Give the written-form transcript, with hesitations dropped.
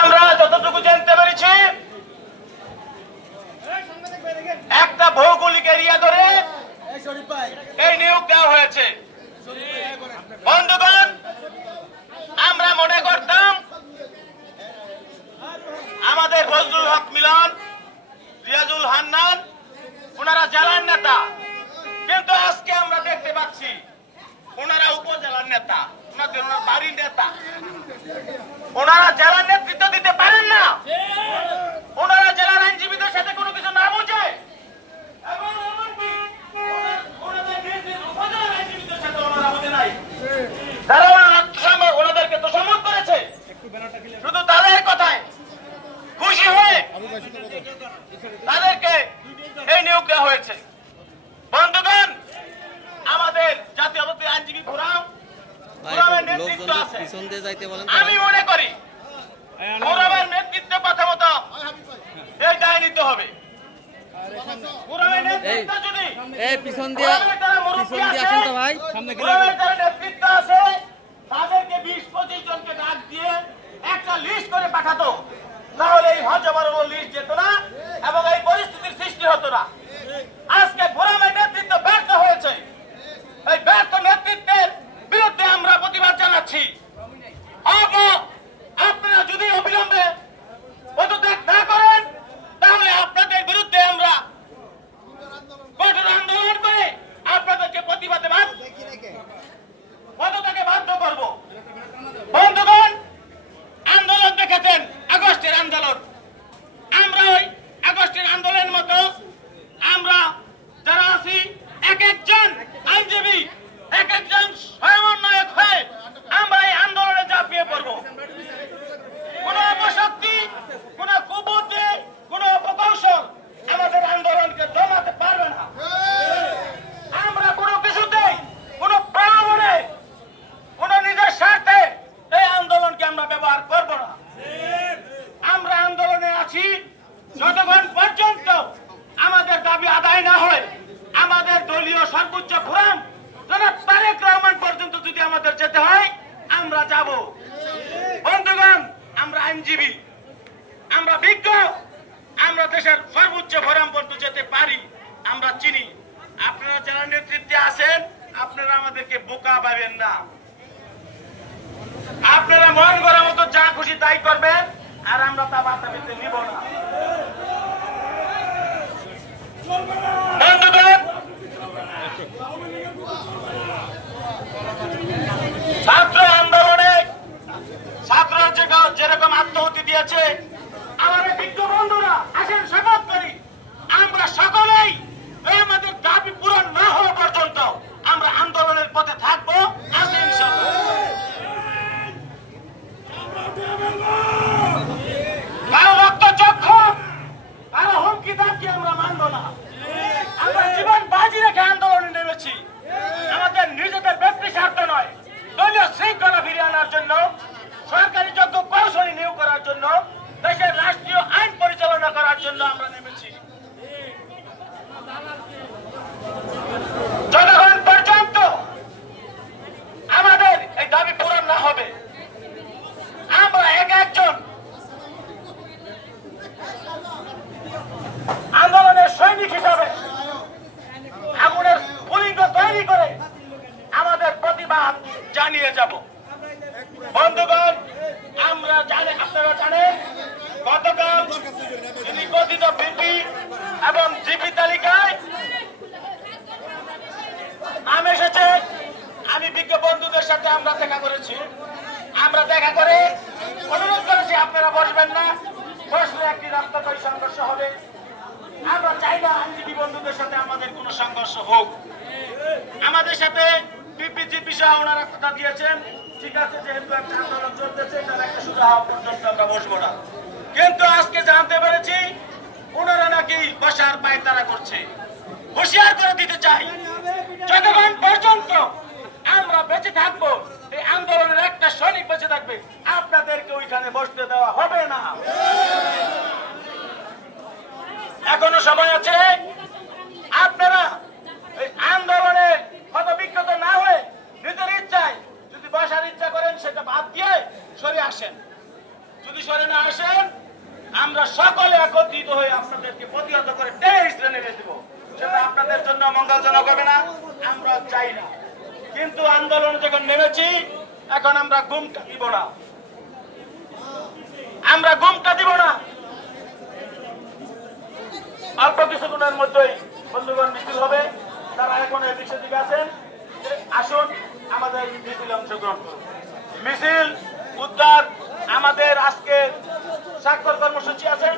আমরা যতটুকু জানতে পেরেছি একটা ভৌগোলিক এরিয়া ধরে এই নিয়োগ দেওয়া হয়েছে। বন্ধুগণ, আমরা মনে করতাম আমাদের ফজলুল হক মিলন, রিয়াজুল হান্নান ওনারা জেলার নেতা, কিন্তু আজকে আমরা দেখতে পাচ্ছি ওনারা উপজেলার নেতা, ওনাদের ওনার বাড়ির নেতা। ওনারা জেলার নেতৃত্ব দিতে পারেন না, ওনারা জেলার আইনজীবীদের সাথে কোনো কিছু না বুঝে এবং এমনকি ওনাদের নিজ উপজেলার আইনজীবীদের সাথে ওনারা বুঝে নাই, তারা ওনাদেরকে তো সম্মত করেছে। শুধু তাদের কথায় খুশি হয়ে তাদেরকে এই নিয়োগ দেওয়া হয়েছে। বন্ধুগণ, আমাদের জাতীয়তাবাদী আইনজীবী ফোরামের নেতৃত্ব আছে। আমি মনে করি ফোরামের নেতৃত্ব কথা মতো এই দায় নিতে হবে। ফোরামের নেতৃত্ব যদি নেতৃত্ব আছে তাদেরকে 20-25 জনকে ডাক দিয়ে একটা লিস্ট করে পাঠাতো, তাহলে এই হজবরল লিস্ট যেত না এবং এই পরিস্থিতির সৃষ্টি হতো না। আজকে ফোরামের নেতৃত্ব ব্যর্থ হয়েছে। এই ব্যর্থ নেতৃত্বের বিরুদ্ধে আমরা প্রতিবাদ জানাচ্ছি। আপনারা যদি অবিলম্বে পদত্যাগ না করেন তাহলে আপনাদের বিরুদ্ধে আমরা কঠোর আন্দোলন করে আপনাদেরকে প্রতিবাদে পদত্যাগে বাধ্য করব। বন্ধুগণ, আন্দোলন দেখেছেন আগস্টের আন্দোলন। আমরা ওই আগস্টের আন্দোলনের মতো আমরা যারা আছি এক একজন আইনজীবী, এক একজন সমন্বয়ক হয়ে আমরা এই আন্দোলনে ঝাঁপিয়ে পড়ব। কোন অপশক্তি, কোন কুবুদ্ধি, কোন অপকৌশল আমাদের আন্দোলনকে দমাতে পারবে না। আমরা কোনো কিছুতেই কোন প্রলোভনে, কোন নিজের স্বার্থে এই আন্দোলনকে আমরা ব্যবহার করব না। আমরা আন্দোলনে আছি যতক্ষণ পর্যন্ত আমাদের দাবি আদায় না হয়। আমাদের দলীয় সর্বোচ্চ ফোরাম জনাব তারেক রহমান পর্যন্ত যদি আমাদের যেতে হয় আমরা যাব। বন্ধুগণ, আমরা আইনজীবী, আমরা বিজ্ঞ, আমরা দেশের সর্বোচ্চ ফোরাম পর্যন্ত যেতে পারি, আমরা চিনি। আপনারা যারা নেতৃত্বে আছেন আপনারা আমাদেরকে বোকা পাবেন না। আপনারা মন করার মতো যা খুশি তাই করবেন, আর আমরা তা বাধা পেতে নিব না। বন্ধুগণ, ছাত্র আন্দোলনে ছাত্ররা যেরকম আত্মহতি দিয়েছে, আমাদের বিজ্ঞ বন্ধুরা আসেন শপথ করি আমরা সকলেই আমাদের দাবি পূরণ না হওয়া পর্যন্ত আমরা আন্দোলনের পথে থাকবো। আসেন কারো রক্ত চক্ষু, কারো হুমকি দাবি আমরা মানব না। আমরা জীবন বাজি রেখে আন্দোলনে নেমেছি, আমাদের নিজেদের ব্যক্তি স্বার্থ নয়, দলীয় শৃঙ্খলা ফিরিয়ে আনার জন্য, সরকারি যোগ্য কৌশলী নিয়োগ করার জন্য, দেশের রাষ্ট্রীয় আইন পরিচালনা করার জন্য আমরা নেমেছি। যতক্ষণ পর্যন্ত আমাদের এই দাবি পূরণ না হবে আমরা এক একজন আন্দোলনের সৈনিক হিসাবে আগুনের পুলিঙ্গ তৈরি করে আমাদের প্রতিবাদ জানিয়ে যাব। বন্ধুগণ, আমরা জানি, আপনারা জানেন গতকাল যিনি কথিত ভিপি এবং জিপি তালিকায় নাম এসেছে, আমি বিজ্ঞ বন্ধুদের সাথে আমরা দেখা করেছি। আমরা দেখা করে অনুরোধ করেছি আপনারা বসবেন না, বসলে একটি রক্তক্ষয়ী সংঘর্ষ হবে। আমরা চাই না আইনজীবী বন্ধুদের সাথে আমাদের কোনো সংঘর্ষ হোক। আমাদের সাথে পিপিজিপি সহ ওনারা কথা দিয়েছেন, ঠিক আছে, যেহেতু একটা আন্দোলন চলতেছে তার একটা সুবিধা হওয়া পর্যন্ত আমরা বসবো না। কিন্তু আজকে জানতে পেরেছি ওনারা নাকি বসার পায়তারা করছে। হুঁশিয়ার করে দিতে চাই, যতক্ষণ পর্যন্ত আমরা বেঁচে থাকবো এই আন্দোলনের একটা সৈনিক বেঁচে থাকবে, আপনাদেরকে ওইখানে বসতে দেওয়া হবে না। এখনো সময় আছে, আপনারা এই আন্দোলনে হতবিক্ষত না হয়ে নিজের ইচ্ছায় যদি বসার ইচ্ছা করেন সেটা বাদ দিয়ে সরে আসেন। যদি সরে না আসেন আমরা সকলে একত্রিত হয়ে আপনাদেরকে প্রতিহত করে টেরিস্টে নেমে দেব। সেটা আপনাদের জন্য মঙ্গলজনক হবে না, আমরা চাই না। কিন্তু আন্দোলনে যখন নেমেছি এখন আমরা ঘুমটা দিব না, আমরা ঘুমটা দিব না। অল্প কিছুক্ষণের মধ্যেই বন্ধুগণ মিছিল হবে। তারা এখন এই বিষয় দিকে আছেন, আসুন আমাদের মিছিল অংশগ্রহণ করুন। মিছিল উদ্ধার আমাদের আজকে স্বাক্ষর কর্মসূচি আছে।